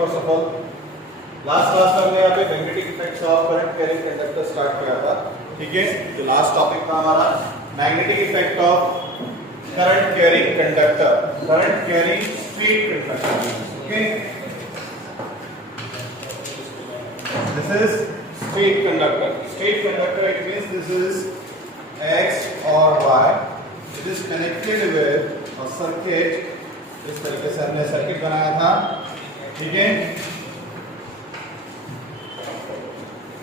First of all last class में हमने यहाँ पे magnetic effects of current carrying conductor start किया था, ठीक है। जो लास्ट टॉपिक था हमारा magnetic effect of current carrying conductor, current carrying straight conductor, okay. This is straight conductor. Straight conductor it means this is x और y, it is connected with a circuit. इस तरीके से हमने सर्किट बनाया था, ठीक है।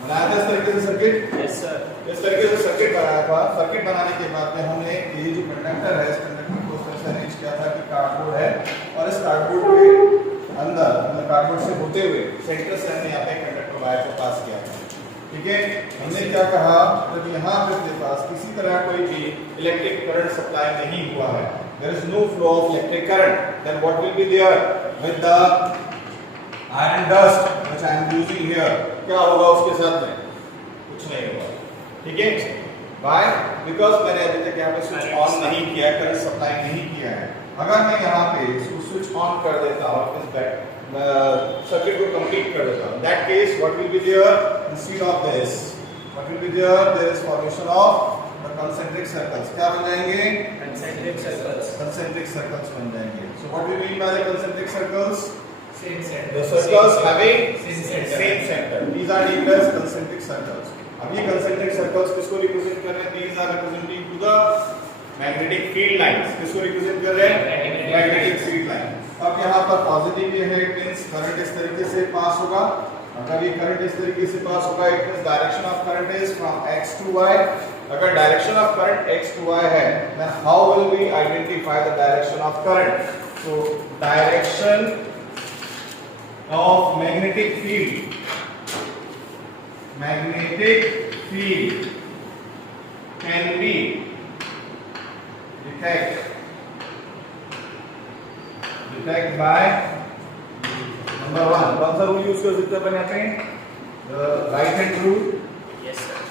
बनाया था इस तरीके से सर्किट, यस सर। इस तरीके से सर्किट बनाया था। सर्किट बनाने के बाद में हमने ये जो कंडक्टर है इस कंडक्टर को इस तरह से अरेंज किया था कि कार्डबोर्ड है और इस कार्डबोर्ड के अंदर मतलब कार्डबोर्ड से होते हुए सेंटर से हमने यहाँ पे कंडक्टर वायर को पास किया था, ठीक है। हमने क्या कहा, जब यहाँ पे अपने पास किसी तरह कोई भी इलेक्ट्रिक करंट सप्लाई नहीं हुआ है, there is no flow of electric current, then what will be there with the iron dust which I am using here, क्या होगा उसके साथ में? कुछ नहीं होगा, ठीक है। Why? Because मैंने अभी तक यहाँ पे स्विच ऑन नहीं किया, करंट सप्लाई नहीं किया है। अगर मैं यहाँ पे स्विच ऑन कर देता हूँ, इस सर्किट को कंप्लीट कर देता हूँ, that case what will be there instead of this? What will be there? There is formation of the concentric circles. क्या बन जाएंगे? Concentric circles. Concentric circles बन जाएंगे। So what do we mean by the concentric circles? Same center. The circles having same center. same center. These are named as concentric circles. अब ये concentric circles किसको represent कर रहे हैं? These are representing to the magnetic field lines. किसको represent कर रहे हैं? Magnetic field line. अब यहाँ पर पॉजिटिव ये है, it means करंट इस तरीके से पास होगा। अगर ये करंट इस तरीके से पास होगा, it means direction of current is from x to y. अगर direction of current x to y है, then how will we identify the direction of current? So direction of magnetic field can be detect by number one, कौन सा rule use कर सकते हैं अपन यहाँ पे? Right hand rule, Yes sir.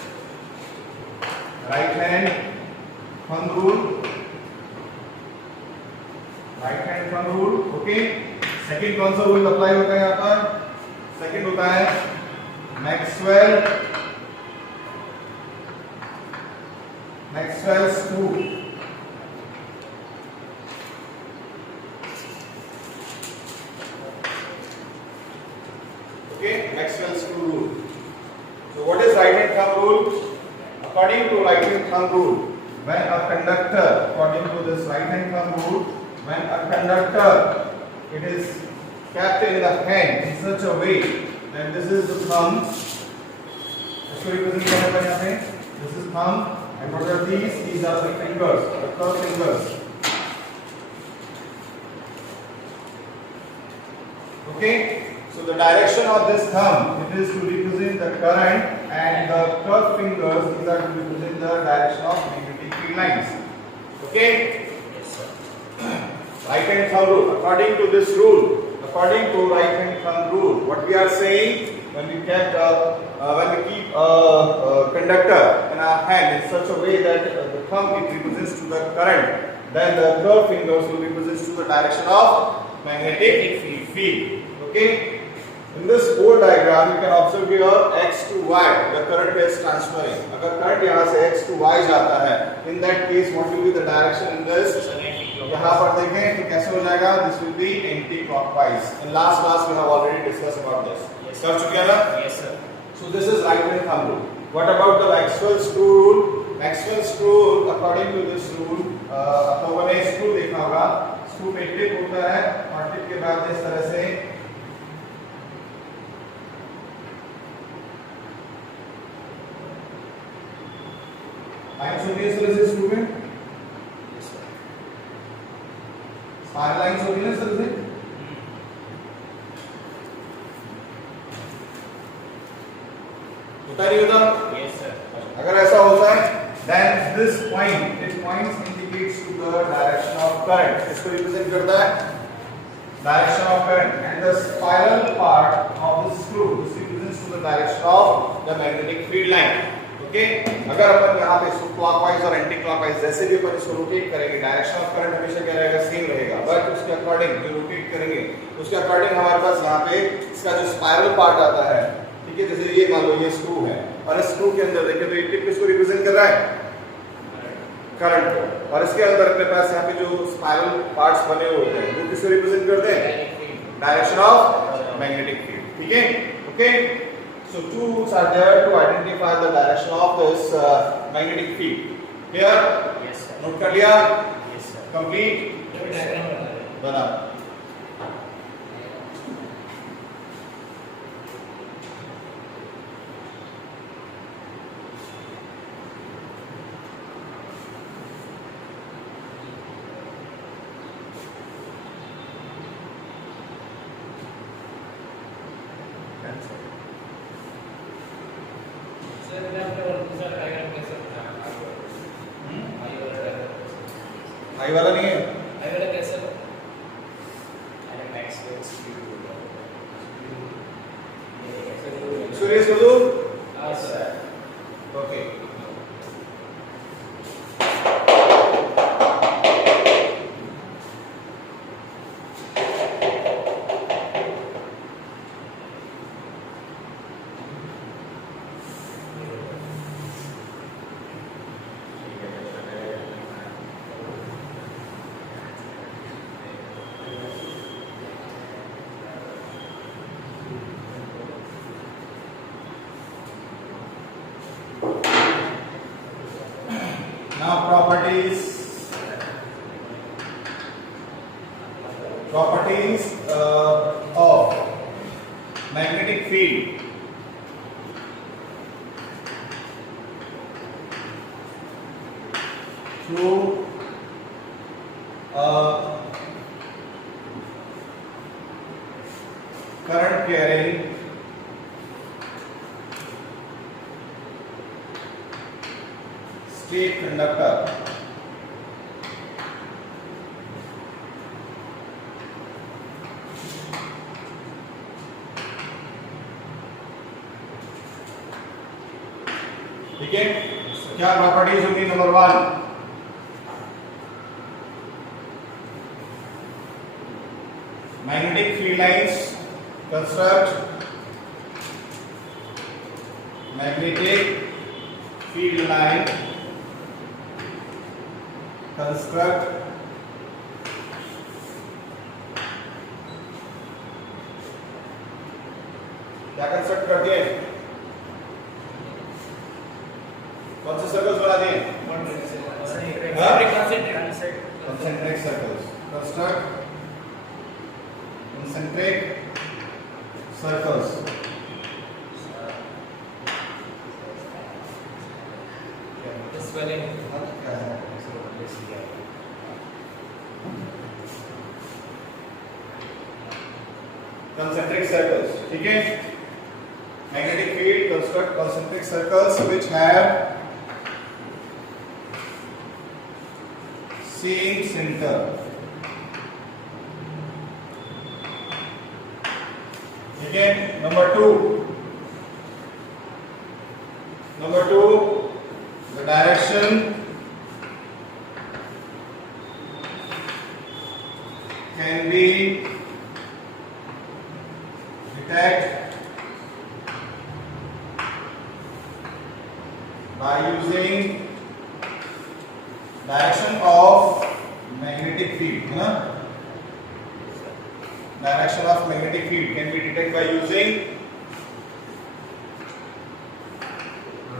Right hand thumb rule, right hand thumb rule, okay. Second कौन सा rule apply होता है यहाँ पर? सेकंड होता है Maxwell's rule, okay, Maxwell's rule. So what is right hand thumb rule? According to right hand thumb rule, when a conductor, according to this right hand thumb rule, when a conductor it is kept in the hand in such a way, then this is the thumb. इसको represent करना है यहाँ पे. This is thumb, and what are these? These are the fingers, the curved fingers. Okay. So the direction of this thumb, it is to represent the current, and the curved fingers, these are to represent the direction of magnetic field lines. Okay? Yes sir. Right hand thumb rule. According to this rule, according to right hand thumb rule, what we are saying, when we keep a conductor in our hand in such a way that the thumb it represents to the current, then the curved fingers will represent to the direction of magnetic field. Okay? In this whole diagram, you can observe here x to y. The current is transferring. अगर current यहाँ से x to y जाता है, in that case, what will be the direction in this? यहाँ पर देखें तो कैसे हो जाएगा? This will be anti-clockwise. In last class, we have already discussed about this. Yes, कर चुके हैं ना? Yes sir. So this is right hand thumb rule. What about the Maxwell's screw rule? Maxwell's screw rule, according to this rule, तो मैंने screw देखा होगा. Screw में tip होता है और tip के बाद इस तरह से लाइन्स होती है इस तरह से स्क्रू में, स्पाइरल लाइन्स होती है इस तरह से। होता नहीं होता? Yes sir. अगर ऐसा होता है, then this point, it points indicates to the direction of current. इसको represent करता है direction of current, and the spiral part of the screw this represents to the direction of the magnetic field line. Okay, अगर अपन यहाँ पे क्लॉकवाइज और anti clockwise जैसे भी अपन इसको रोटेट करेंगे, डायरेक्शन ऑफ करंट हमेशा क्या रहेगा, सेम रहेगा, बट उसके अकॉर्डिंग जो रोटेट करेंगे उसके अकॉर्डिंग हमारे पास यहाँ पे इसका जो स्पाइरल पार्ट आता है, ठीक है, जैसे ये मान लो ये स्क्रू है और इस स्क्रू के अंदर देखिए तो ये टिप किसको रिप्रेजेंट कर रहा है, करंट को, और इसके अंदर अपने पास यहाँ पे जो स्पाइरल पार्ट्स बने हुए होते हैं वो किसको रिप्रेजेंट करते हैं, डायरेक्शन ऑफ मैग्नेटिक फील्ड, ठीक है, okay. So tools are there to identify the direction of this magnetic field. Clear? Yes, sir. Note कर लिया? Yes, sir. Complete? डायग्राम बना रहे हैं। बना। सर मैं अपने और दूसरा डायग्राम कैसे बनाऊं? आई वाला डायग्राम। आई वाला नहीं है? आई वाला कैसे? अरे मैक्सवेल स्पीड होगा। सूर्य को दो? हाँ sir. Okay. Now properties of magnetic field. Through current carrying state conductor. ठीक है, क्या प्रॉपर्टीज होंगी? नंबर 1, magnetic field lines construct magnetic field line construct क्या कंस्ट्रक्ट करती है? कौन से सर्कल्स बना दिए? Concentric circles. Construct concentric circles. This वाले concentric circles, ठीक है? Magnetic field construct concentric circles which have same center. Again, number 2, the direction can be detected by using direction of magnetic field, है ना? Direction of magnetic field can be detected by using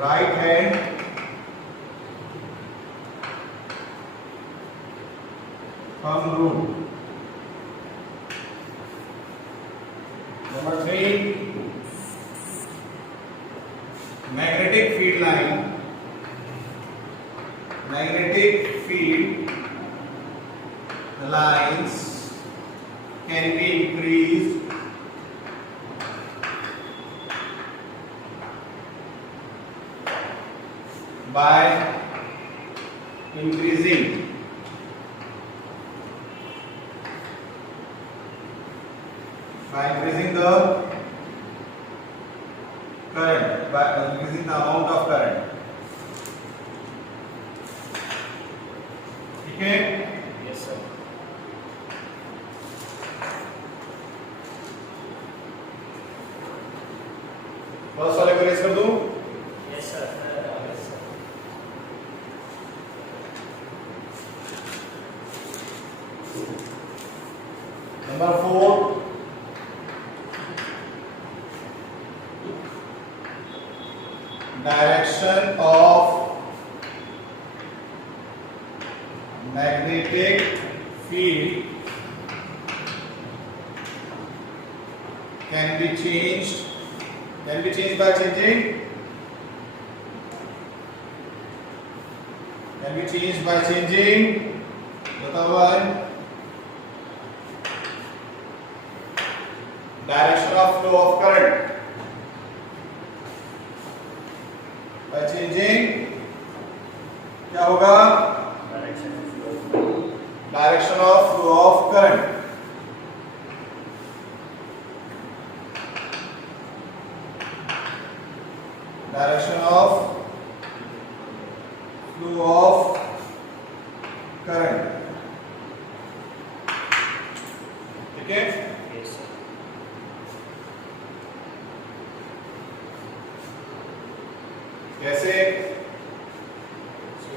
right hand thumb rule. Number 3, magnetic field line. Magnetic field lines can be increased by increasing the current, by increasing the amount of current. ठीक है। Yes sir. First वाले को रेज कर दूं। Yes sir. Number 4, direction of magnetic field can be changed by changing बताओ भाई, direction of flow of current by changing क्या होगा, direction of flow of current. Direction of flow of current, ठीक है। Yes sir. कैसे,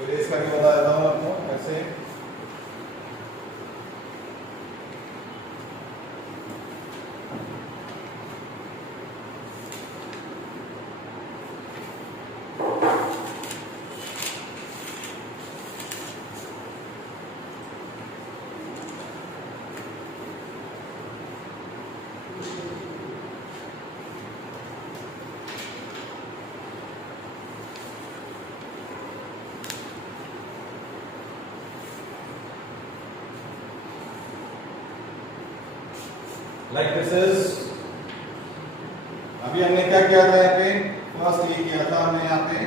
रेस करके बता देता हूं आपको कैसे। लाइक दिस इज, अभी हमने क्या किया था यहाँ पे, फर्स्ट ये किया था हमने यहाँ पे,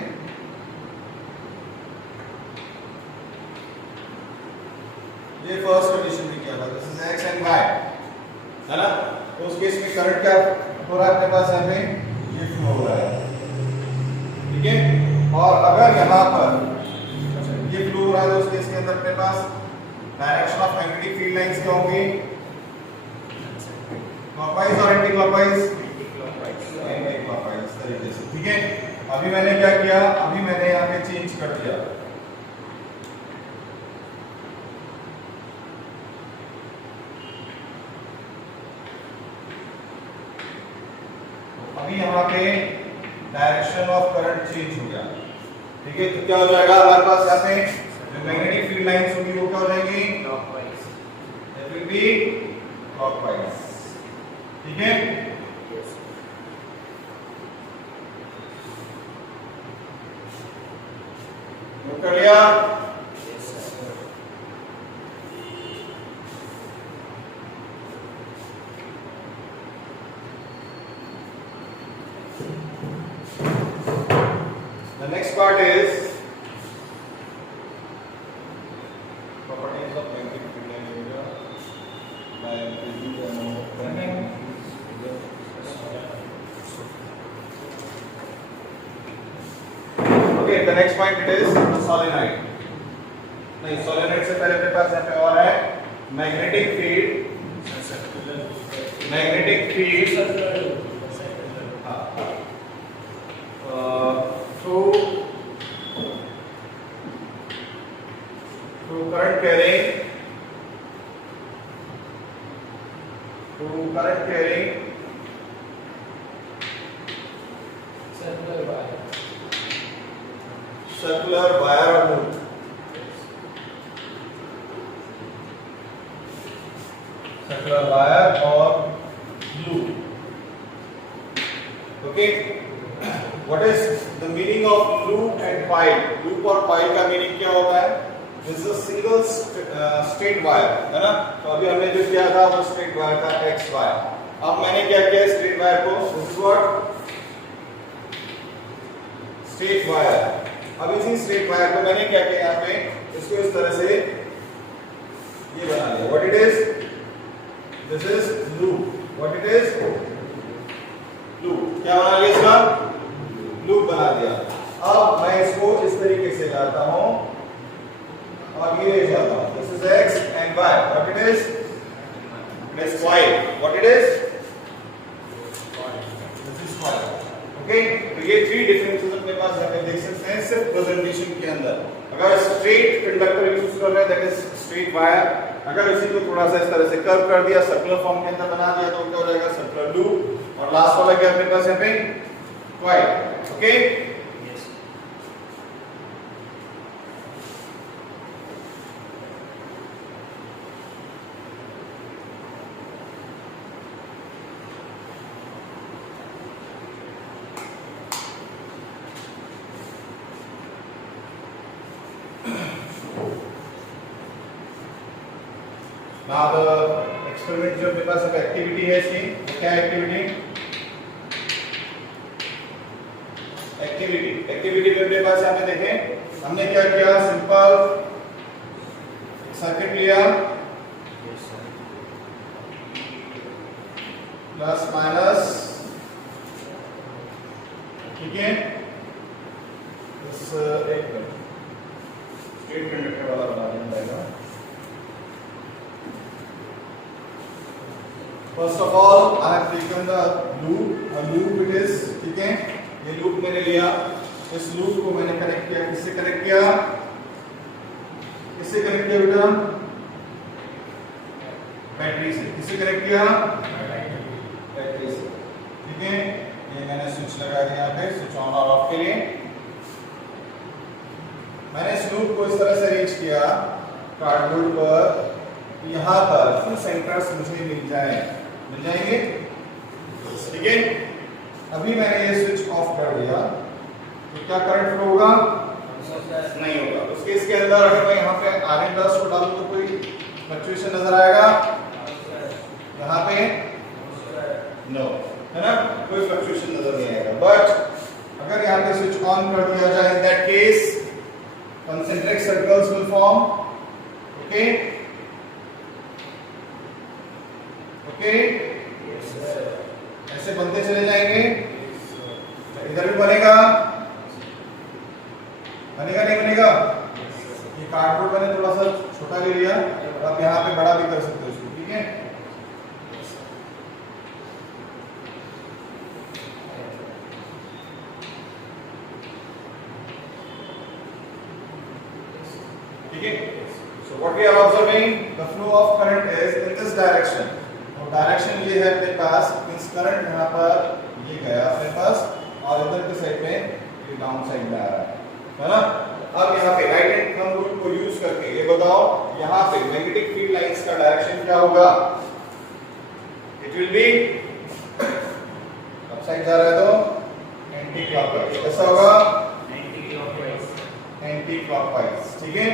ये फर्स्ट कंडीशन में किया था, this is X and Y, है ना। तो उस केस में करंट क्या हो रहा है अपने पास, यहाँ पे ये फ्लो हो रहा है, ठीक है। और अगर यहाँ पर ये फ्लो हो रहा है तो उस केस के अंदर अपने पास direction of magnetic field lines क्या होंगी, क्लॉकवाइज और एंटी क्लॉकवाइज, एंटी क्लॉकवाइज तरीके से, ठीक है। अभी मैंने क्या किया, अभी मैंने यहाँ पे चेंज कर दिया, अभी यहाँ पे डायरेक्शन ऑफ करंट चेंज हो गया, ठीक है। तो क्या हो जाएगा हमारे पास यहाँ पे जो मैग्नेटिक फील्ड लाइंस होगी वो क्या हो जाएंगी, clockwise, that will be clockwise, ठीक है। नोट कर लिया। The next part is properties of magnetic field area by increasing the amount of current. Okay, the next point it is the solenoid. नहीं, solenoid से पहले मेरे पास यहाँ पे और है magnetic field, magnetic field through current carrying circular wire or loop, circular wire or loop, okay. What is the meaning of loop and pipe? Loop और pipe का meaning क्या होता है? This is a single straight wire, है ना। तो अभी हमने जो किया था वो straight wire था X wire। अब मैंने क्या किया straight wire को, this is what straight wire। अब इसी straight wire को मैंने क्या किया यहाँ पे, इसको इस तरह से ये बना लिया। What it is? This is loop. What it is? Loop। क्या बना लिया इसका? लूप बना दिया। अब मैं इसको इस तरीके से लाता हूं और ये ले जाता हूं, is x and y. What it is? It is coil. What it is? This is coil. Okay, तो ये थ्री डिफरेंसेस अपने पास देख सकते हैं सिर्फ प्रेजेंटेशन के अंदर। अगर स्ट्रेट कंडक्टर यूज कर रहे हैं दैट इज स्ट्रेट वायर, अगर इसी को थोड़ा सा इस तरह से कर्व कर दिया, सर्कुलर फॉर्म के अंदर बना दिया तो क्या हो जाएगा? Circular loop. और लास्ट वाला क्या अपने पास यहाँ पे? कॉइल। ओके, अब एक्सपेरिमेंट जो अपने पास अब एक्टिविटी है इसकी, क्या एक्टिविटी? एक्टिविटी में अपने पास यहाँ पे देखें हमने क्या किया, सिंपल सर्किट लिया प्लस माइनस, ठीक है, इस एक स्ट्रेट कंडक्टर वाला बना दिया जाएगा। First of all, I have taken the loop. A loop it is, ठीक है, ये लूप मैंने लिया, इस लूप को मैंने कनेक्ट किया, किससे कनेक्ट किया? किससे कनेक्ट किया बेटा? बैटरी से। किससे कनेक्ट किया? बैटरी से, ठीक है। ये मैंने स्विच लगा दिया यहाँ पे, स्विच ऑन और ऑफ के लिए। मैंने इस लूप को इस तरह से अरेंज किया कार्डबोर्ड पर, यहाँ पर फुल सेंटर्स मुझे मिल जाएंगे, ठीक है। अभी मैंने ये स्विच ऑफ कर दिया तो क्या करंट फ्लो होगा? नहीं होगा। उस केस के अंदर अगर मैं यहाँ पे आयरन डस्ट को डालूं तो कोई फ्लक्चुएशन नजर आएगा? यहाँ पे नो, है ना, कोई फ्लक्चुएशन नजर नहीं आएगा। बट अगर यहाँ पे स्विच ऑन कर दिया जाए, in that case concentric circles will form, okay, okay, ऐसे बनते चले जाएंगे। इधर भी बनेगा, बनेगा नहीं बनेगा? ये कार्डबोर्ड मैंने थोड़ा सा छोटा ले लिया, आप यहाँ पे बड़ा भी कर सकते हो इसको, ठीक है। So what we are observing, the flow of current is in this direction. और डायरेक्शन ये है अपने पास, मींस करंट यहाँ पर ये गया अपने पास और इधर के साइड में ये डाउन साइड में आ रहा है ना। अब यहाँ पे राइट हैंड थंब रूल को यूज करके ये बताओ यहाँ पे मैग्नेटिक फील्ड लाइंस का डायरेक्शन क्या होगा? इट विल बी अपसाइड जा रहा है तो एंटी क्लॉकवाइज। कैसा होगा? एंटी क्लॉकवाइज, ठीक है।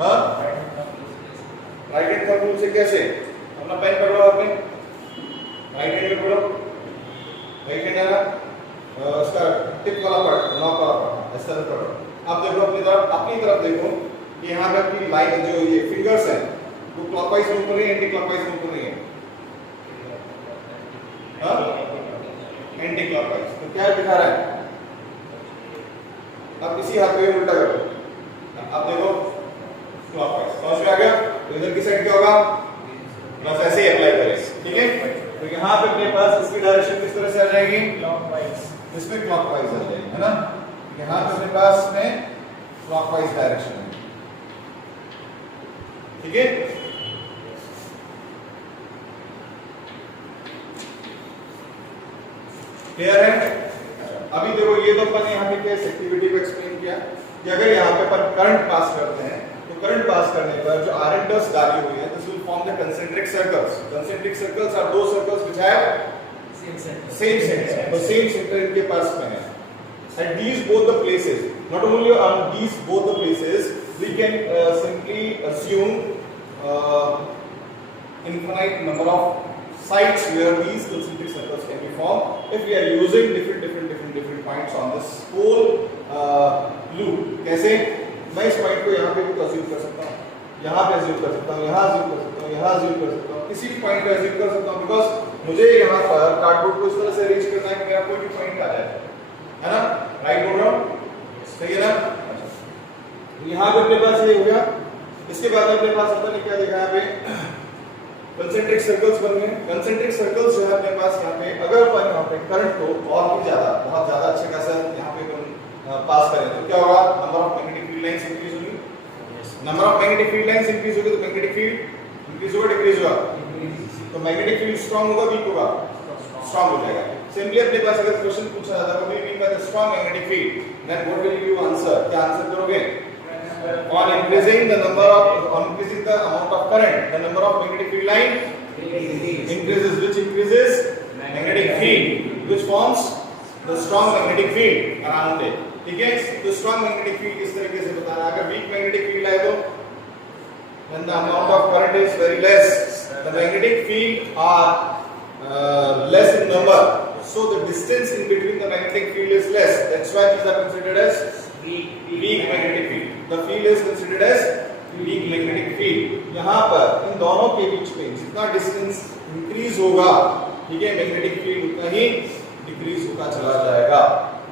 हाँ, राइट हैंड थंब रूल से कैसे? अपना पेन पकड़ो, आपने राइट हैंड में पकड़ो, राइट हैंड है ना, उसका टिप वाला पार्ट, नॉक वाला पार्ट, इस तरह पकड़ो। आप देखो अपनी तरफ देखो, ये यहाँ पे आपकी लाइन जो ये फिंगर्स हैं वो क्लॉकवाइज मूव कर रही है, एंटी क्लॉकवाइज मूव कर रही है? हाँ, एंटी क्लॉकवाइज। तो क्या दिखा रहा है? अब इसी हाथ पे उल्टा करो, आप देखो क्लॉकवाइज। समझ में आ गया? तो इधर की साइड क्या होगा? बस ऐसे ही अप्लाई करें, ठीक है। तो यहाँ पे अपने पास इसकी डायरेक्शन किस तरह से आ जाएगी? क्लॉकवाइज। इसमें क्लॉकवाइज आ जाएगी, है ना। यहाँ पे अपने पास में क्लॉकवाइज डायरेक्शन है, ठीक है। क्लियर है? अभी देखो ये तो अपन यहाँ पे केस एक्टिविटी को एक्सप्लेन किया कि अगर यहाँ पे अपन करंट पास करते हैं तो करंट पास करने पर जो आयरन डस्ट डाली हुई है this will form the concentric circles. Concentric circles are दो circles which have same center. तो सेम सेंटर इनके पास में है। At these both the places, not only on these both the places, we can simply assume infinite number of sites where these concentric circles can be formed if we are using different points on this whole loop. कैसे? मैं इस पॉइंट को यहाँ पे भी अज्यूम कर सकता हूँ, यहाँ पे अज्यूम कर सकता हूँ, यहाँ अज्यूम कर सकता हूँ, यहाँ अज्यूम कर सकता हूँ, किसी भी पॉइंट पे अज्यूम कर सकता हूँ, बिकॉज मुझे यहाँ पर कार्डबोर्ड को इस तरह से अरेंज करना है कि मेरा कोई भी पॉइंट आ जाए, है ना। राइट बोल रहा हूँ? सही है ना? यहाँ पे अपने पास ये हो गया। इसके बाद अपने पास अपन ने क्या देखा यहाँ पे कंसेंट्रिक सर्कल्स बन गए। कंसेंट्रिक सर्कल्स जो है अपने पास यहाँ पे अगर अपन यहाँ पे करंट को और भी ज्यादा बहुत ज्यादा अच्छे खासा यहाँ पे अपन पास करें तो क्या होगा, number of magnetic field lines increase होगी। Number of magnetic field lines increase होगी तो मैग्नेटिक फील्ड इंक्रीज होगा डिक्रीज होगा, तो मैग्नेटिक फील्ड स्ट्रांग होगा वीक होगा, स्ट्रांग हो जाएगा। सिंपली अपने पास अगर क्वेश्चन पूछा जाता है what do you mean by the strong magnetic field, then what will you answer, क्या आंसर करोगे? On increasing the amount of current, the number of magnetic field line increases, which increases magnetic field, which forms the strong magnetic field around it. ठीक है, तो strong magnetic field किस तरीके से बताना है? अगर weak magnetic field है तो when the amount of current is very less, the magnetic field are less in number, so the distance in between the magnetic field is less. That's why these are considered as weak magnetic field. The field is considered as weak magnetic field. यहाँ पर इन दोनों के बीच में जितना distance increase होगा, ठीक है, magnetic field उतना ही डिक्रीज होता चला जाएगा।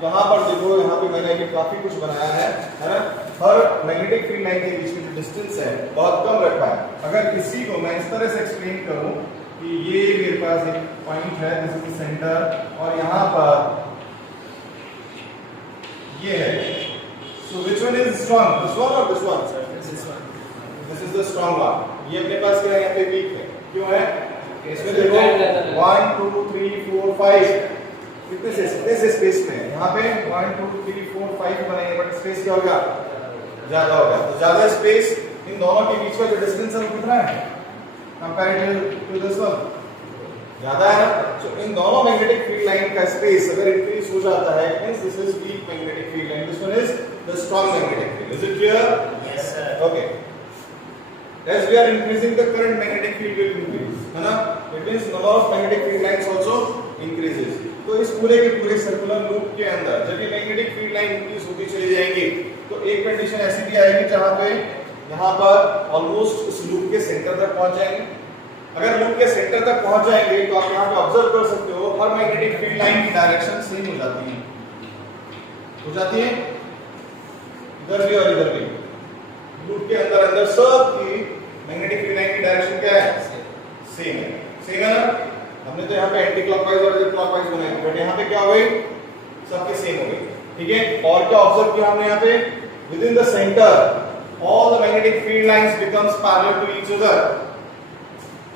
यहाँ पर देखो, यहाँ पे मैंने ये काफी कुछ बनाया है ना। हर मैग्नेटिक फील्ड लाइन के बीच में जो डिस्टेंस है बहुत कम रखा है। अगर इसी को मैं इस तरह से एक्सप्लेन करूँ कि ये मेरे पास एक पॉइंट है, दिस इज द सेंटर, और यहाँ पर ये है। So which one is strong? This one or this one? This is the strong one. ये अपने पास क्या है, यहाँ पे weak है। क्यों है? इसमें देखो 1 2 3 4 5 कितने से स्पेस में है? यहाँ पे 1 2 3 4 5 बनेंगे, बट स्पेस क्या होगा? ज्यादा होगा। तो ज्यादा स्पेस इन दोनों के बीच का जो डिस्टेंस है वो कितना है? Comparative to this one ज्यादा है ना। तो इन दोनों मैग्नेटिक फील्ड लाइन का स्पेस अगर इंक्रीज हो जाता है, means this is weak magnetic field line, this one is the strong magnetic field. Is it clear? Yes sir. Okay. As we are increasing the current, magnetic field will increase, है ना? It means number of magnetic field lines also increases. तो इस पूरे के पूरे circular loop के अंदर जब ये मैग्नेटिक फील्ड लाइन इंक्रीज होती चली जाएंगी तो एक कंडीशन ऐसी भी आएगी जहां पे यहाँ पर ऑलमोस्ट उस लूप के सेंटर तक पहुंच जाएंगे। अगर लूप के सेंटर तक पहुंच जाएंगे तो आप यहाँ पे ऑब्जर्व कर सकते हो हर मैग्नेटिक फील्ड लाइन की डायरेक्शन सेम हो जाती है, इधर भी और इधर भी। लूप के अंदर अंदर सब की मैग्नेटिक फील्ड लाइन की डायरेक्शन क्या है? सेम है। सेम है ना? हमने तो यहाँ पे एंटी क्लॉकवाइज और क्लॉकवाइज बनाई, बट यहाँ पे क्या हो गई? सबके सेम हो गई। ठीक है, और क्या ऑब्जर्व किया हमने यहाँ पे? With in the centre all the magnetic field lines becomes parallel to each other.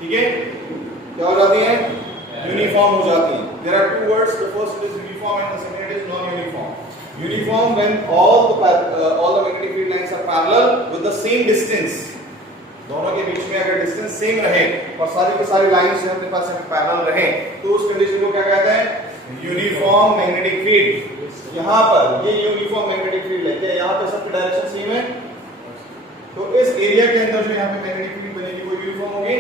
ठीक है, क्या हो जाती हैं? यूनिफॉर्म हो जाती हैं। There are two words. The first is uniform and the second is non-uniform. Uniform when all the magnetic field lines are parallel with the same distance. दोनों के बीच में अगर डिस्टेंस सेम रहे और सारी की सारी लाइंस अपने पास पैरेलल रहे तो उस कंडीशन को क्या कहते हैं? Uniform magnetic field. यहाँ पर ये यूनिफॉर्म मैग्नेटिक फील्ड है, क्या यहाँ पे सबकी डायरेक्शन सेम है? तो इस एरिया के अंदर जो यहाँ पे मैग्नेटिक फील्ड बनेगी वो यूनिफॉर्म होगी?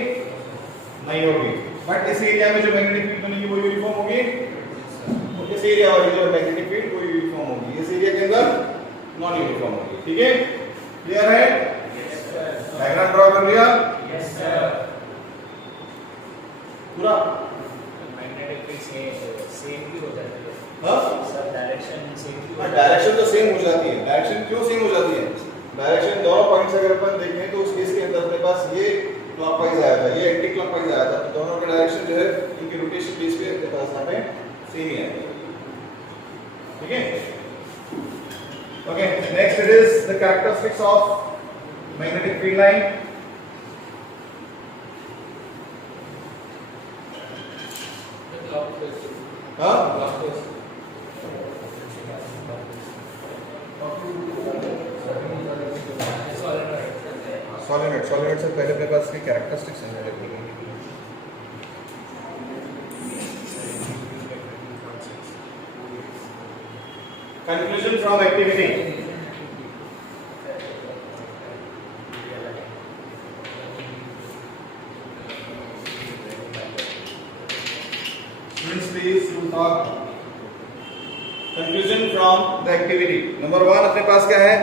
नहीं होगी। बट इस एरिया में जो मैग्नेटिक फील्ड बनेगी वो यूनिफॉर्म होगी? तो इस एरिया वाली जो मैग्नेटिक फील्ड वो यूनिफॉर्म होगी, इस एरिया के अंदर नॉन यूनिफॉर्म होगी। ठीक है, क्लियर है? डायग्राम ड्रॉ कर लिया? Yes sir. पूरा मैग्नेटिक फील्ड सेम भी हो जाती है। हाँ सर डायरेक्शन सेम भी हो डायरेक्शन तो सेम हो जाती है। डायरेक्शन क्यों सेम हो जाती है? डायरेक्शन दोनों पॉइंट्स अगर अपन देखें तो उस केस के अंदर अपने पास ये क्लॉकवाइज आया था, ये एंटी क्लॉकवाइज आया था, तो दोनों की डायरेक्शन जो है इनकी रोटेशन बेस पे अपने पास यहाँ पे सेम ही है। ठीक है, okay, next it is the characteristics of magnetic field line. हाँ सॉलिड से पहले अपने पास की कैरेक्टरिस्टिक्स हैं। Conclusion from activity. Students please to talk. Conclusion from the activity number 1 अपने पास क्या है?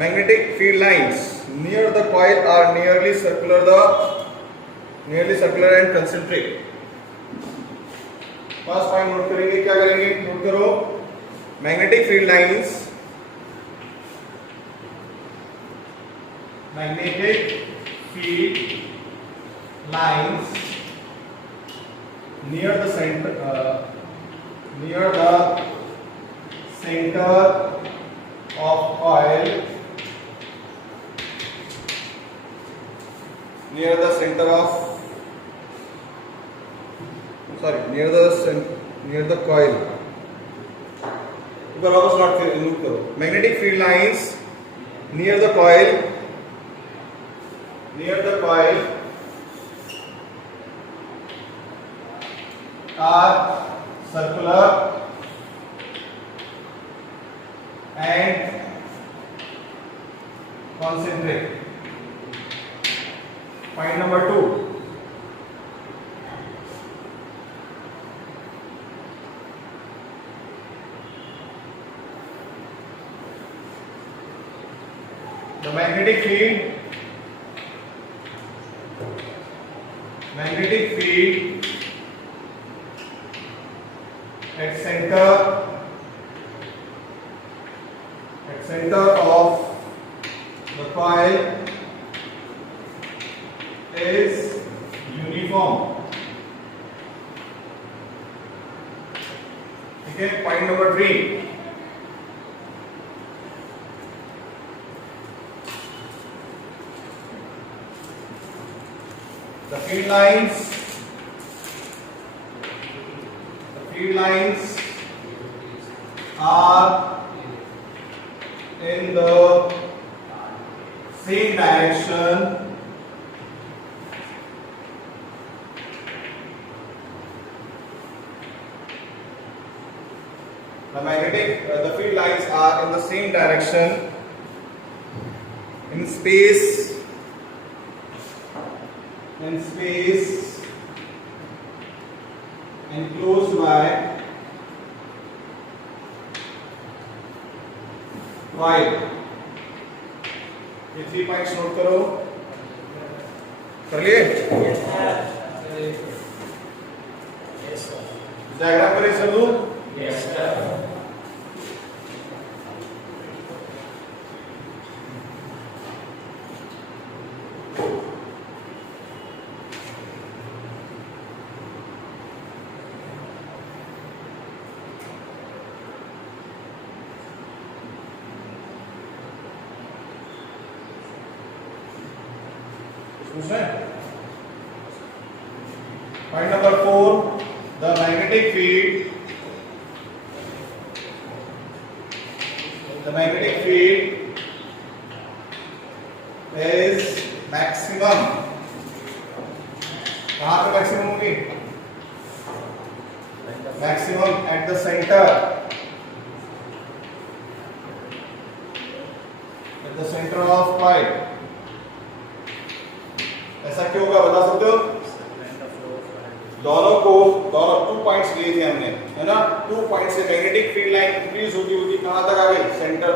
Magnetic field lines near the coil are nearly circular and concentric. First point note करेंगे, क्या करेंगे? नोट करो, magnetic field lines magnetic field lines near the center of coil, near the coil. एक बार वापस नोट करो. Magnetic field lines near the coil are circular and concentric. Point number 2. The magnetic field at center of the coil is uniform. Okay, point number 3. The field lines are in the same direction the field lines are in the same direction in space enclosed by coil. ये 3 points note करो. कर लिए? डायग्राम करें चलो. Point number 4, the magnetic field is maximum. कहाँ पे मैक्सिमम होगी? Maximum at the center of coil. ऐसा क्यों होगा बता सकते हो? दोनों 2 पॉइंट्स लिए थे हमने, है ना. 2 पॉइंट से मैग्नेटिक फील्ड लाइन इंक्रीज होती कहां तक आ गई? सेंटर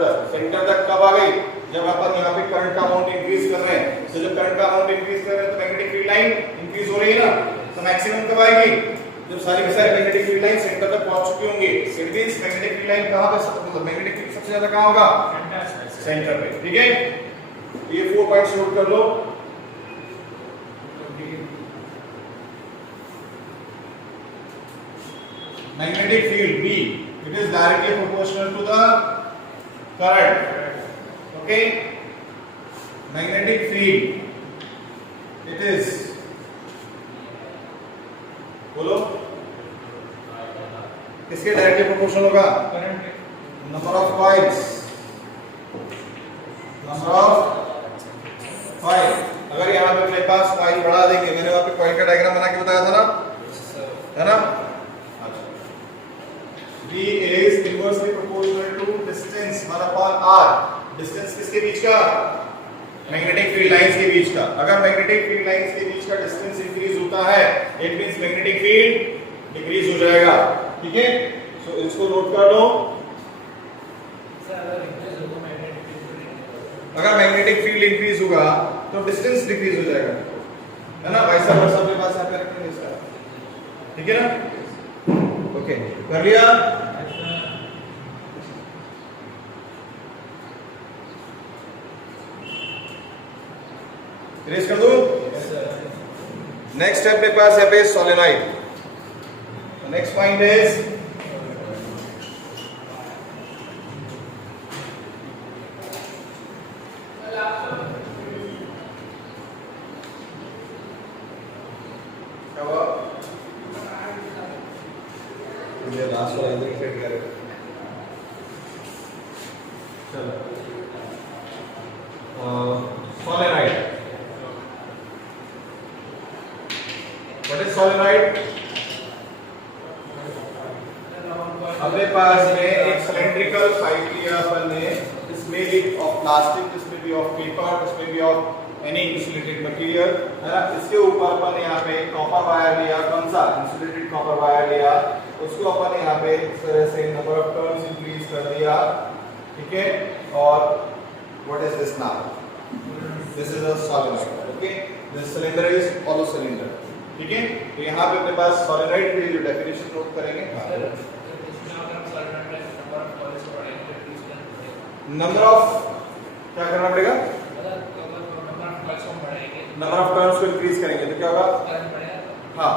तक कब आ गई? जब अपन यहाँ पे करंट का अमाउंट इंक्रीज कर रहे हैं. तो जब करंट का अमाउंट इंक्रीज कर रहे हैं तो मैग्नेटिक फील्ड लाइन इंक्रीज हो रही है ना. तो मैक्सिमम कब आएगी? जब सारी की सारी मैग्नेटिक फील्ड लाइन सेंटर तक पहुंच चुकी होंगी. It means magnetic field line कहां पे, मतलब मैग्नेटिक फील्ड सबसे ज्यादा कहां होगा? सेंटर पे. ठीक है, ये 4 पॉइंट्स नोट कर लो. Magnetic field B, it is directly proportional to the current. Okay, magnetic field, it is, बोलो किसके डायरेक्टली प्रोपोर्शनल होगा? Number of coils. अगर यहाँ पे मेरे पास कॉइल बढ़ा देंगे, मैंने वहां पे कॉइल का डायग्राम बना के बताया था ना, है ना. B is inversely proportional to distance 1/r. Distance किसके बीच का? मैग्नेटिक फील्ड लाइंस के बीच का. अगर मैग्नेटिक फील्ड लाइंस के बीच का डिस्टेंस इंक्रीज होता है, it means magnetic field decrease हो जाएगा. ठीक है, सो इसको नोट कर लो. अगर मैग्नेटिक फील्ड इंक्रीज होगा तो डिस्टेंस डिक्रीज हो जाएगा, है ना. वैसा वर्षा अपने पास यहाँ पे रखेंगे इसका. ठीक है ना. ओके, कर लिया. इरेज कर दूं? नेक्स्ट है अपने पास यहाँ पे solenoid. Next point is last वाला इधर सेट कर चलो सोलेनॉइड। What is solenoid? अपने पास में एक सिलेंड्रिकल पाइप लिया अपन ने, इसमें भी ऑफ प्लास्टिक, इसमें भी ऑफ पेपर, इसमें भी ऑफ एनी इंसुलेटेड मटेरियल, है ना। इसके ऊपर अपन यहाँ पे कॉपर वायर लिया, कौन सा इंसुलेटेड कॉपर वायर लिया, उसको अपन यहाँ पे इस तरह से नंबर ऑफ टर्न्स इंक्रीज कर दिया, ठीक है। और what is this now? This is a solenoid, okay. This cylinder is hollow cylinder, ठीक है। तो यहाँ पे अपने पास सोलेनॉइड की जो डेफिनेशन नोट करेंगे, नंबर ऑफ क्या करना पड़ेगा? नंबर ऑफ टर्न्स को इंक्रीज करेंगे तो क्या होगा? हाँ,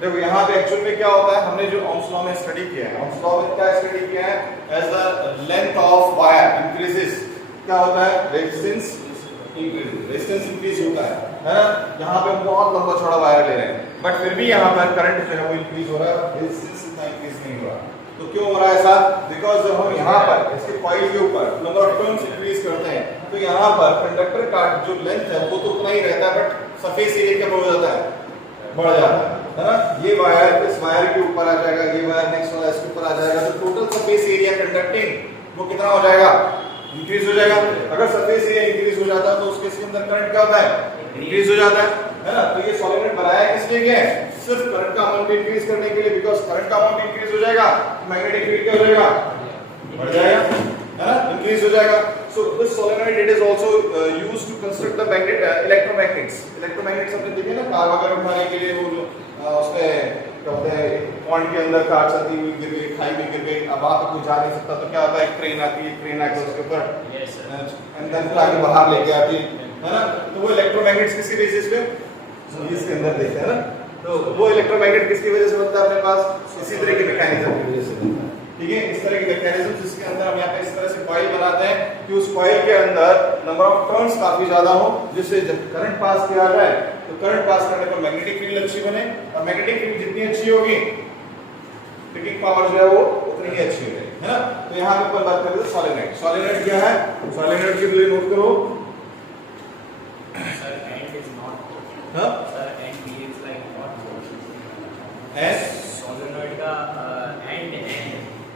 देखो यहाँ पे एक्चुअल में क्या होता है, हमने जो ओम्स लॉ में स्टडी किया है, ओम्स लॉ में क्या स्टडी किया है, as the length of wire increases क्या होता है? रेजिस्टेंस इंक्रीज, रेजिस्टेंस इंक्रीज होता है ना। यहाँ पे हम बहुत लंबा चौड़ा वायर ले रहे हैं, बट फिर भी यहाँ पर करंट जो है वो इंक्रीज हो रहा है, रेजिस्टेंस इतना इंक्रीज नहीं हो रहा। तो क्यों हो रहा है ऐसा? बिकॉज जब हम यहाँ पर इसके कॉइल के ऊपर नंबर ऑफ टर्न्स इंक्रीज करते हैं तो यहाँ पर कंडक्टर का जो लेंथ है वो तो उतना ही रहता है, बट सरफेस एरिया क्या हो जाता है? बढ़ जाता है ना। ये वायर इस वायर के ऊपर आ जाएगा, ये वायर नेक्स्ट वाला इसके ऊपर आ जाएगा, तो टोटल सरफेस एरिया कंडक्टिंग वो कितना हो जाएगा? इंक्रीज हो जाएगा। अगर सरफेस एरिया इंक्रीज हो जाता है तो उसके अंदर करंट क्या होता है? इंक्रीज हो जाता है ना। तो ये सोलेनॉइड बनाया किस लिए गया है? सिर्फ करंट का अमाउंट इंक्रीज करने के लिए, बिकॉज करंट का अमाउंट इंक्रीज हो जाएगा, मैग्नेटिक फील्ड क्या हो जाएगा? बढ़ जाएगा, है ना, इंक्रीज हो जाएगा। So this solenoid it is also used to construct the magnet electromagnets. Electromagnets हमने देखे ना, कार वगैरह उठाने के लिए वो उसमें क्या होता है, पॉइंट के अंदर कार चलती हुई गिर गई, खाई में गिर गई, अब वहां पे कोई जा नहीं सकता, तो क्या होता है, एक ट्रेन आती है, ट्रेन आके उसके ऊपर एंड देन आके बाहर लेके आती है ना। तो वो इलेक्ट्रोमैग्नेट्स किसके बेसिस पे? इसके अंदर देखते हैं ना। तो वो इलेक्ट्रोमैग्नेट किसकी वजह से बनता है अपने पास? इसी तरह के मैकेनिज्म की वजह से बनता है, ठीक है। इस तरह के मैकेनिज्म जिसके अंदर हम यहाँ पे इस तरह से कॉइल बनाते हैं कि उस कॉइल के अंदर नंबर ऑफ टर्न्स काफी ज्यादा हो, जिससे जब करंट पास किया जाए तो करंट पास करने पर मैग्नेटिक फील्ड अच्छी बने, और मैग्नेटिक फील्ड जितनी अच्छी होगी पिकिंग पावर जो है वो उतनी ही अच्छी होगी, है ना। तो यहाँ पे बात करें तो सोलेनॉइड। सोलेनॉइड क्या है? सोलेनॉइड के लिए नोट करो, Sir, and is not. हाँ, Sir, and behaves like not. S Solenoid का and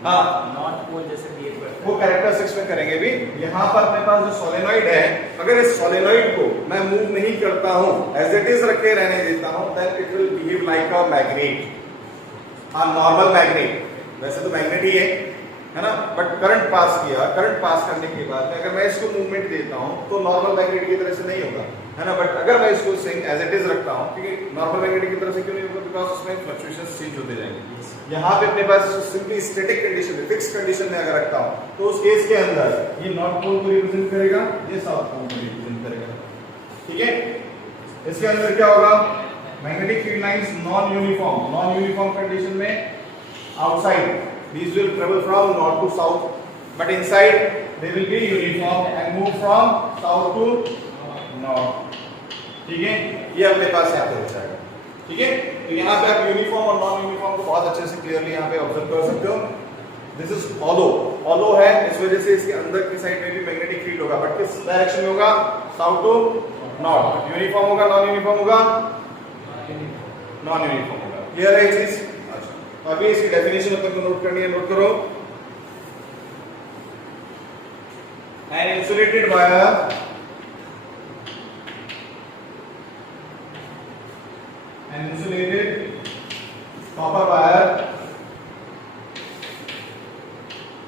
हाँ, not पोल जैसे बिहेव करता है। वो कैरेक्टरिस्टिक्स में करेंगे भी। यहाँ पर अपने पास जो सोलेनॉइड है, अगर इस सोलेनॉइड को मैं मूव नहीं करता हूँ, एज इट इज रखे रहने देता हूँ, then it will behave like a magnet, a normal magnet. वैसे तो मैग्नेट ही है ना, बट करंट पास किया, करंट पास करने के बाद में अगर मैं इसको मूवमेंट देता हूँ तो नॉर्मल मैग्नेट की तरह से नहीं होगा, है ना। बट अगर मैं इसको सेम एज इट इज रखता हूँ, क्योंकि नॉर्मल मैग्नेट की तरह से क्यों नहीं होगा? बिकॉज उसमें फ्लक्चुएशंस चेंज होते जाएंगे। यहाँ पे अपने पास सिंपली स्टैटिक कंडीशन में, फिक्स कंडीशन में अगर रखता हूँ तो उस केस के अंदर ये नॉर्थ पोल को रिप्रेजेंट करेगा, ये साउथ पोल को रिप्रेजेंट करेगा, ठीक है। इसके अंदर क्या होगा? Magnetic field lines non uniform condition में outside these will travel from north to south, but inside they will be uniform and move from south to north, ठीक है। ये अपने पास यहाँ पे हो जाएगा, ठीक है। तो यहाँ पे आप यूनिफॉर्म और नॉन यूनिफॉर्म को बहुत अच्छे से क्लियरली यहाँ पे ऑब्जर्व कर सकते हो। दिस इज हॉलो है, इस वजह से इसके अंदर की साइड में भी मैग्नेटिक फील्ड होगा, बट किस डायरेक्शन में होगा? South to north. यूनिफॉर्म होगा, नॉन यूनिफॉर्म होगा? नॉन यूनिफॉर्म होगा। क्लियर है ये चीज? अभी इसकी डेफिनेशन अपन को नोट करनी है, नोट करो। An insulated wire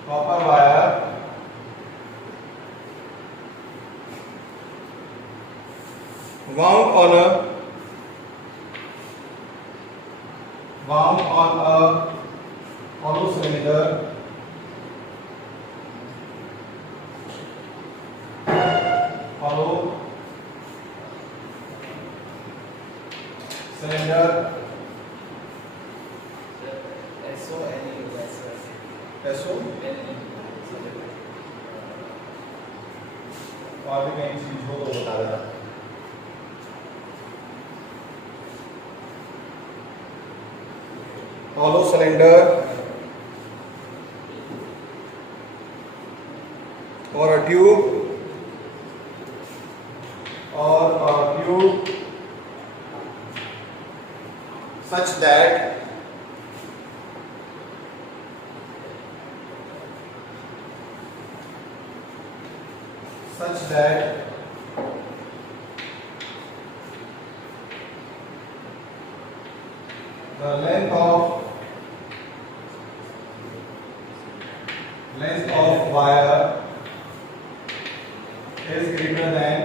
copper wire wound on a hollow cylinder measure SO और भी कहीं चीज हो तो बता देना। hollow cylinder or a tube such that the length of wire is greater than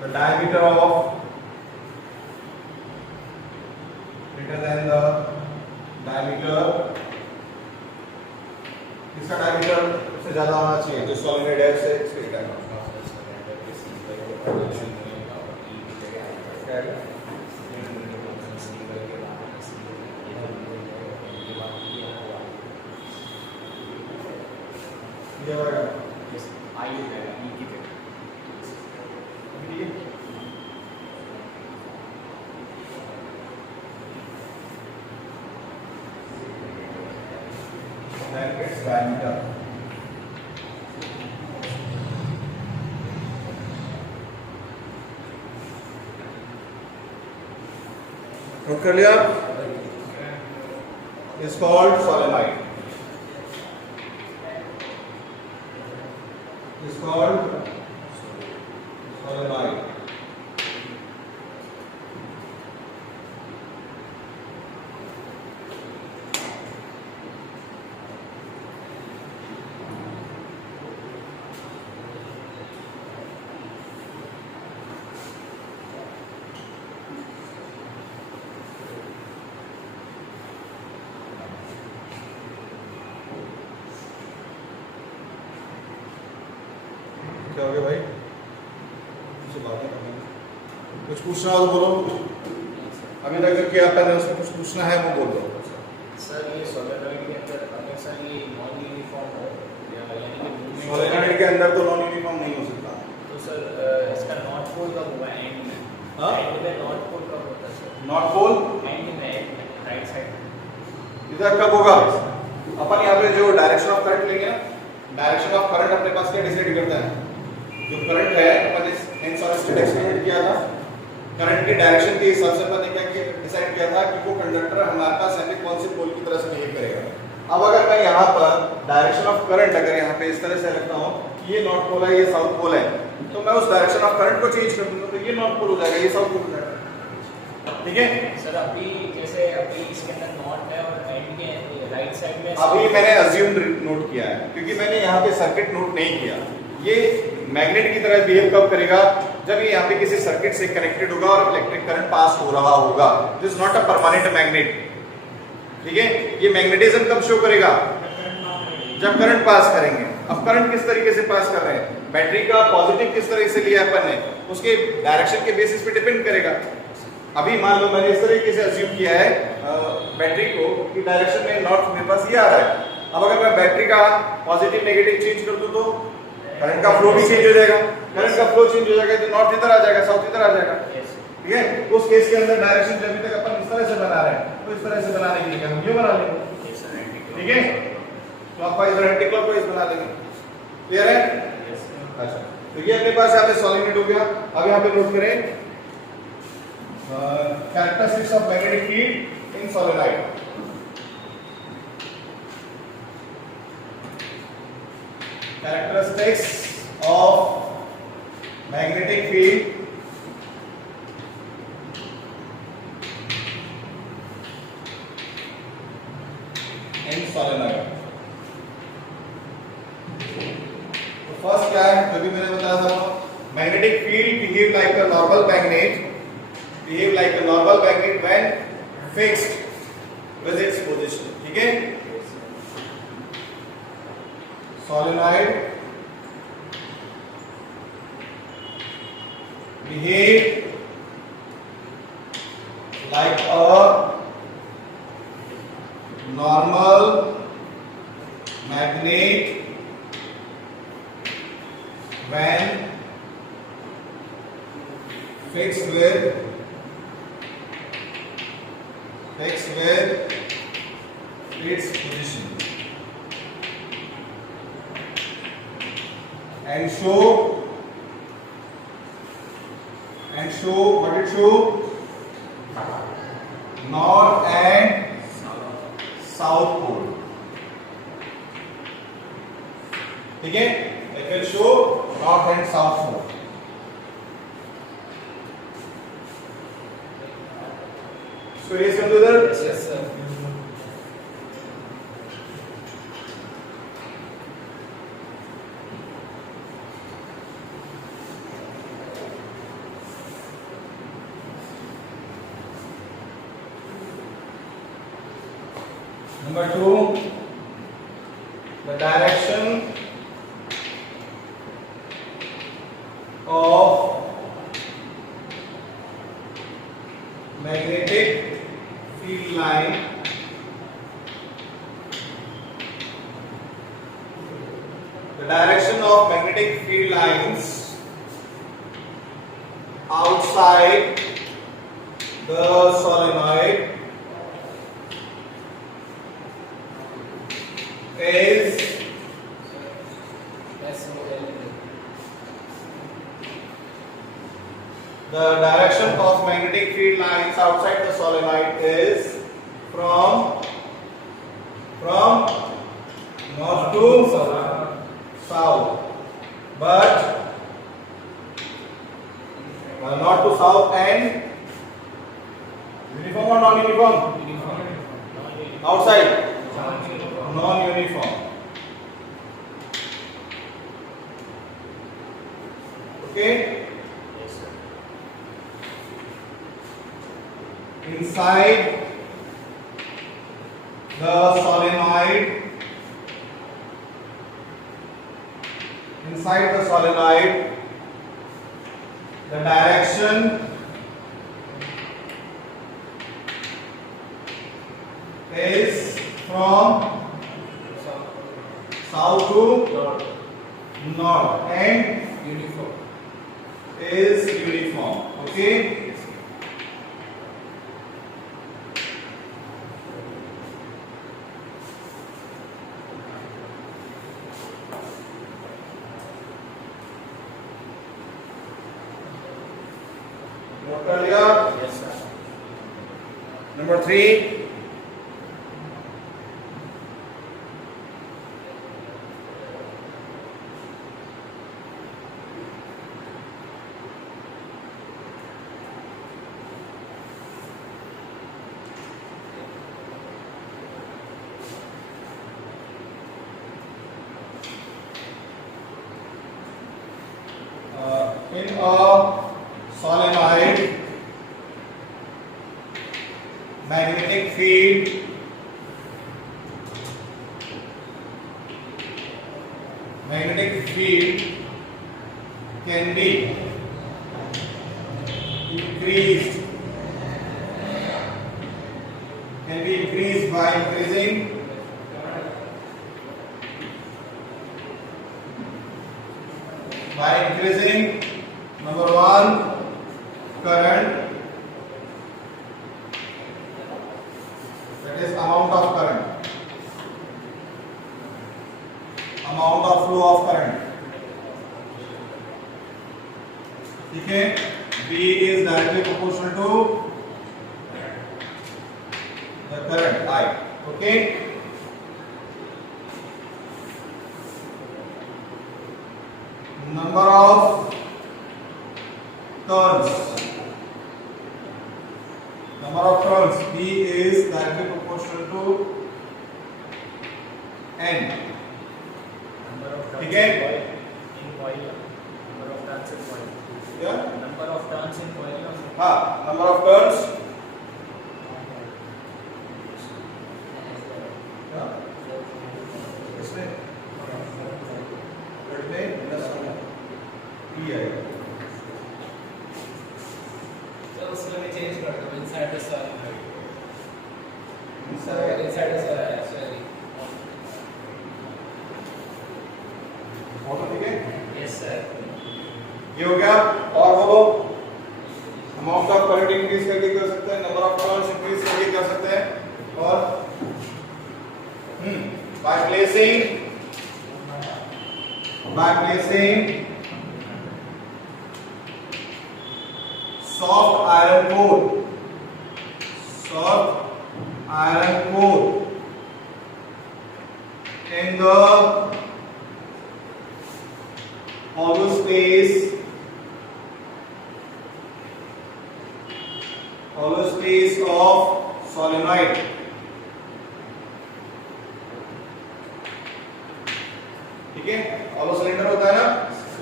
the diameter of इसका डायमीटर से ज्यादा होना चाहिए जो सॉलिड है उससे इसका डायमीटर ये होगा then its diameter. नोट कर लिया? Is called solenoid. Is called solenoid. क्या हो गया भाई? मुझसे बातें करनी कुछ पूछना हो तो बोलो। अभी तक जो किया आपने उसमें कुछ पूछना है वो बोल दो। सर ये सोलेनॉइड के अंदर अगर सर ये नॉन यूनिफॉर्म हो यानी कि मूवमेंट सोलेनॉइड के अंदर तो नॉन यूनिफॉर्म नहीं हो सकता। तो सर इसका नॉट पोल कब होगा एंड में? हाँ? एंड में नॉट पोल कब होता है सर? नॉट पोल एंड में राइट साइड इधर कब होगा? अपन यहाँ पे जो डायरेक्शन ऑफ करंट लेंगे ना, डायरेक्शन ऑफ करंट अपने पास क्या डिसाइड करता है? जो करंट है अपन इस हेंस और स्टेट एक्सपेरिमेंट किया था, करंट की डायरेक्शन के हिसाब से अपन ने क्या डिसाइड किया था कि वो कंडक्टर हमारे पास है कौन से पोल की तरह से बिहेव करेगा। अब अगर मैं यहाँ पर डायरेक्शन ऑफ करंट अगर यहाँ पे इस तरह से रखता हूँ, ये नॉर्थ पोल है, ये साउथ पोल है, तो मैं उस डायरेक्शन ऑफ करंट को चेंज कर दूंगा तो ये नॉर्थ पोल हो जाएगा, ये साउथ पोल हो जाएगा। ठीक है सर? अभी जैसे अभी इसके अंदर नॉट है और एंड के राइट साइड में अभी मैंने अज्यूम्ड नोट किया है क्योंकि मैंने यहाँ पे सर्किट नोट नहीं किया। ये मैग्नेट की तरह बिहेव कब करेगा? जब ये यहाँ पे किसी सर्किट से कनेक्टेड होगा और इलेक्ट्रिक करंट पास हो रहा होगा। This not a permanent magnet. ठीक है, ये मैग्नेटिज्म कब शो करेगा? जब करंट पास करेंगे। अब करंट किस तरीके से पास कर रहे हैं? बैटरी का पॉजिटिव किस तरह से लिया अपन ने, उसके डायरेक्शन के बेसिस पे डिपेंड करेगा। अभी मान लो मैंने इस तरीके से अज्यूम किया है बैटरी को कि डायरेक्शन में नॉर्थ मेरे पास ये आ रहा है। अब अगर मैं बैटरी का पॉजिटिव नेगेटिव चेंज कर दूं तो करंट का फ्लो भी चेंज हो जाएगा। करंट का फ्लो चेंज हो जाएगा तो नॉर्थ इधर आ जाएगा, साउथ इधर आ जाएगा। ठीक है, उस केस के अंदर डायरेक्शन जब तक अपन इस तरह से बना रहे हैं तो इस तरह से बनाने के लिए हम ये बना लेंगे। ठीक है, क्लॉकवाइज और एंटी क्लॉकवाइज बना लेंगे। क्लियर है? अच्छा, तो ये अपने पास यहाँ पे सॉलिनॉइड हो गया। अब यहाँ पे नोट करें characteristics of magnetic field in solenoid. Characteristics of magnetic field in solenoid. तो फर्स्ट क्या है, जो भी मैंने बताया था, magnetic field behave like a normal magnet. Behave like a normal magnet when fixed with its position. ठीक है, solenoid behave like a normal magnet when fixed with its position, and show what it show, north and south pole. ठीक है, it will show north and south pole. So yes, computer. Yes, sir. Number 2, the direction of magnetic field line lines outside the solenoid is the direction of magnetic field lines outside the solenoid is from north to south, but north to south and uniform or non-uniform? Outside non-uniform. Okay. Inside the solenoid, the direction is from south to north and Uniform. is uniform. Okay. Note कर लिया? Yes, sir. Number 3, in a solenoid, magnetic field can be increased by increasing number 1, current, that is amount of current, amount of flow of current. ठीक है, B is directly proportional to the current I. Okay. Number of turns. B is directly proportional to N. ठीक है? In coil. Number of turns in coil. Yeah? Number of turns in coil. हाँ, number of turns. इसमें plus P आएगा. forces లని change करते हैं inside the solenoid. Inside the solenoid sorry. और ठीक है? Yes sir. ये हो गया। और बोलो, अमाउंट ऑफ करंट इंक्रीज करके कर सकते हैं, नंबर ऑफ टर्न्स इंक्रीज करके कर सकते हैं, और by placing soft iron core in the hollow space of solenoid. ठीक है, hollow सिलेंडर होता है ना,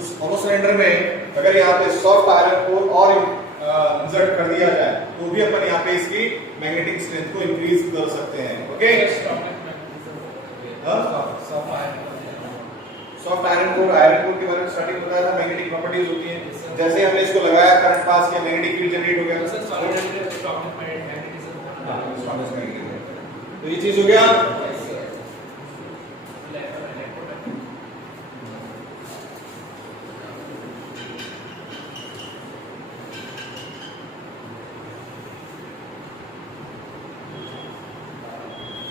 उस hollow सिलेंडर में अगर यहाँ पे सॉफ्ट आयरन कोर और इंसर्ट कर दिया जाए तो भी अपन यहाँ पे इसकी मैग्नेटिक स्ट्रेंथ को इंक्रीज कर सकते हैं। ओके, सॉफ्ट आयरन कोर के बारे में स्टार्टिंग बताया था, मैग्नेटिक प्रॉपर्टीज होती हैं। जैसे हमने इसको लगाया, करंट पास किया, मैग्नेटिक फील्ड जनरेट हो गया। सर सॉलिड के स्ट्रॉन्ग मैग्नेटिज्म तो ये चीज हो गया।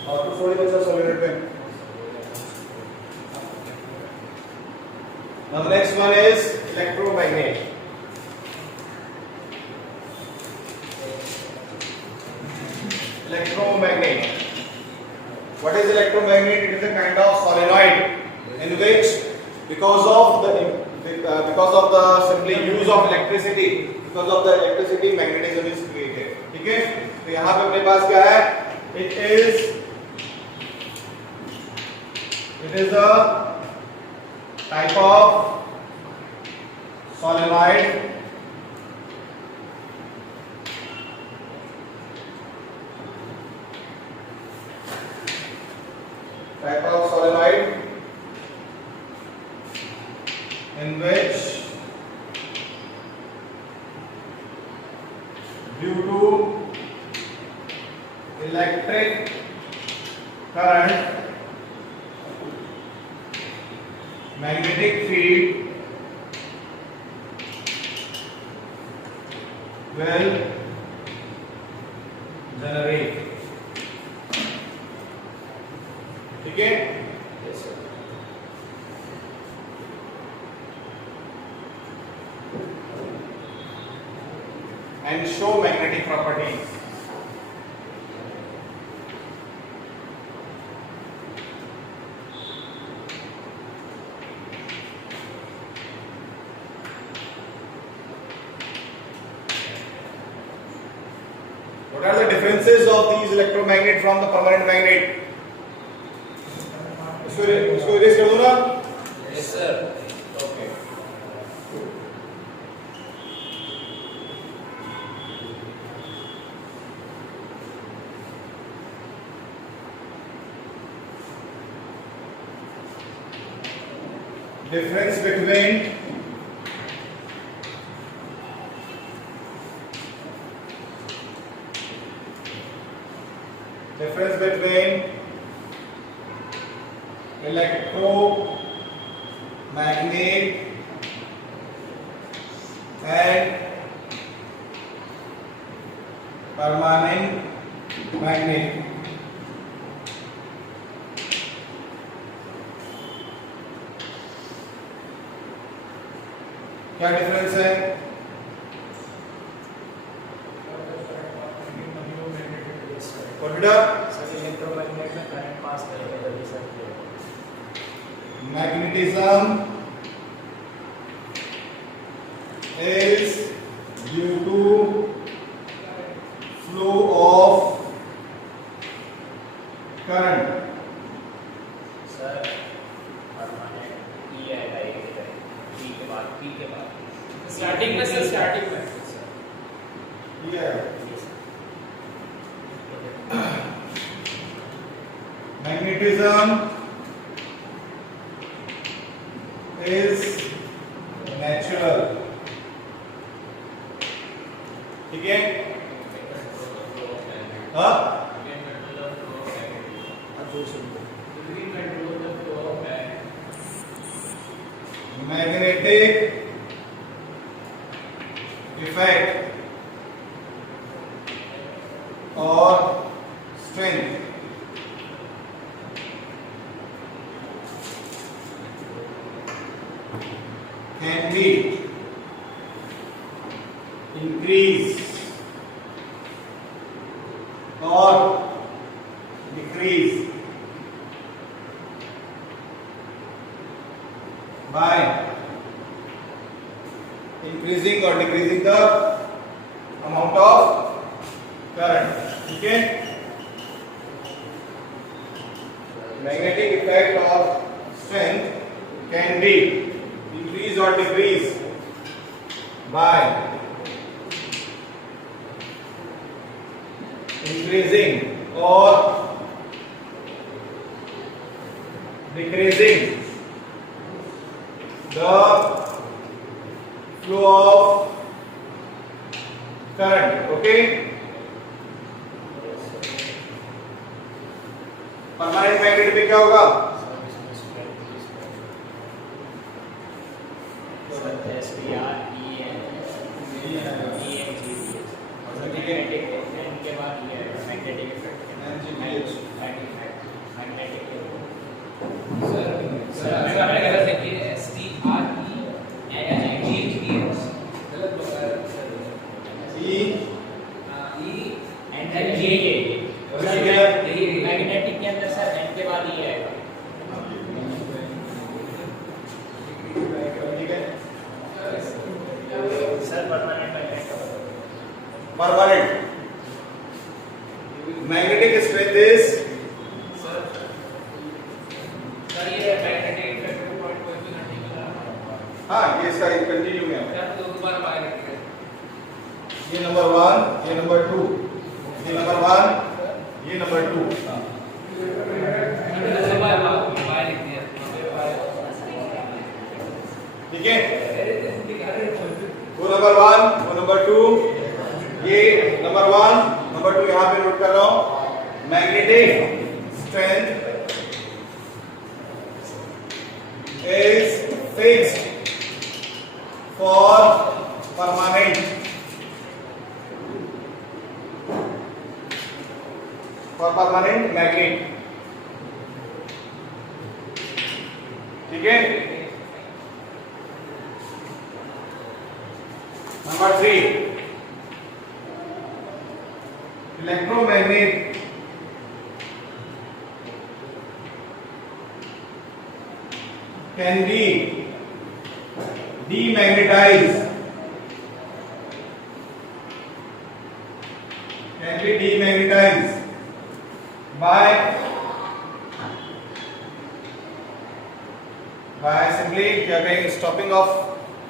और तो थोड़ी बचा सॉलिड पे। Now the next one is electromagnet. What is electromagnet? It is a kind of solenoid in which, because of the simply use of electricity, magnetism is created. ठीक है, तो यहाँ पे अपने पास क्या है? It is a type of solenoid in which, due to electric current, magnetic field will generate. ठीक है, and show magnetic properties. What are the differences of these electromagnet from the permanent magnet? इसको इरेज कर दो ना? Yes sir. Okay. Difference between electromagnet and permanent magnet. क्या difference है? Electromagnet में current pass करेगा तभी sir Magnetism is due to flow of current. Sir permanent ई आएगा ये पी के बाद स्टार्टिंग में सर स्टार्टिंग में Magnetism is natural ठीक है? हाँ? मैग्नेटिक इफेक्ट और strength can be increased or decreased by increasing or decreasing the amount of current. ठीक है? Magnetic effect of strength can be increased or decreased by increasing or decreasing the flow of current. Okay? Permanent magnet में क्या होगा? मैग्नेटिक के अंदर sir N के बाद ये आएगा। Sir permanent magnetic strength is sir ये मैग्नेटिक इफेक्ट को पॉइंट कोई भी नहीं मिला। हाँ ये इसका कंटिन्यू है। सर तो दोबारा बाय रखिए। ये नंबर 1, ये नंबर 2, ये नंबर 1, ये नंबर 2। ठीक है? वो नंबर 1, वो नंबर 2, ये नंबर 1, नंबर 2 यहाँ पे नोट कर रहा हूँ। Magnetic strength is fixed for permanent magnet. ठीक है? नंबर 3 electromagnet can be demagnetized by simply क्या कहेंगे stopping of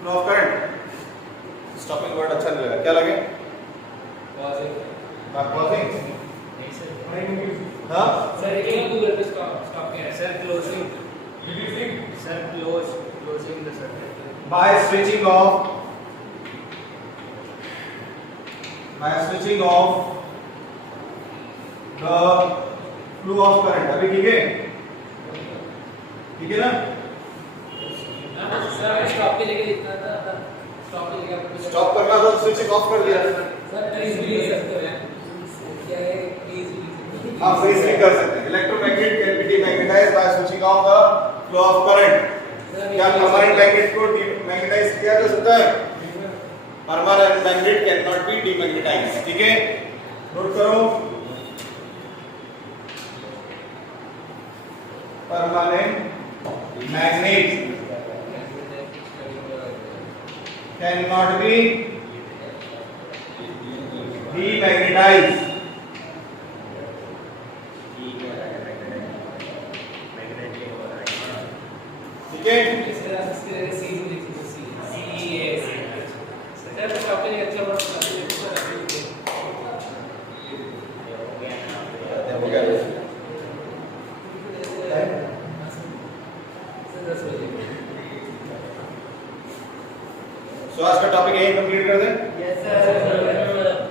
flow of current. stopping word अच्छा नहीं लगा, क्या लगे? pausing. नहीं सर। हाँ? सर एक गूगल पे स्टॉप किया है sir. Closing sir closing the circuit by switching off the flow of current. अभी ठीक है? ठीक है ना? सर स्टॉप के लेके लिखना था। स्टॉप के लेके स्टॉप करना था तो स्विचिंग ऑफ कर दिया। सर प्लीज भी ले सकते हो क्या है? प्लीज भी आप फ्रीज भी कर सकते हैं। Electromagnet can be demagnetized by switching off the flow of current. क्या परमानेंट मैग्नेट को डीमैग्नेटाइज किया जा सकता है? Permanent magnet can not be demagnetized. ठीक है? नोट करो। Permanent magnet can not be demagnetized. ठीक है? तो आज का टॉपिक यही कंप्लीट कर दें। Yes sir.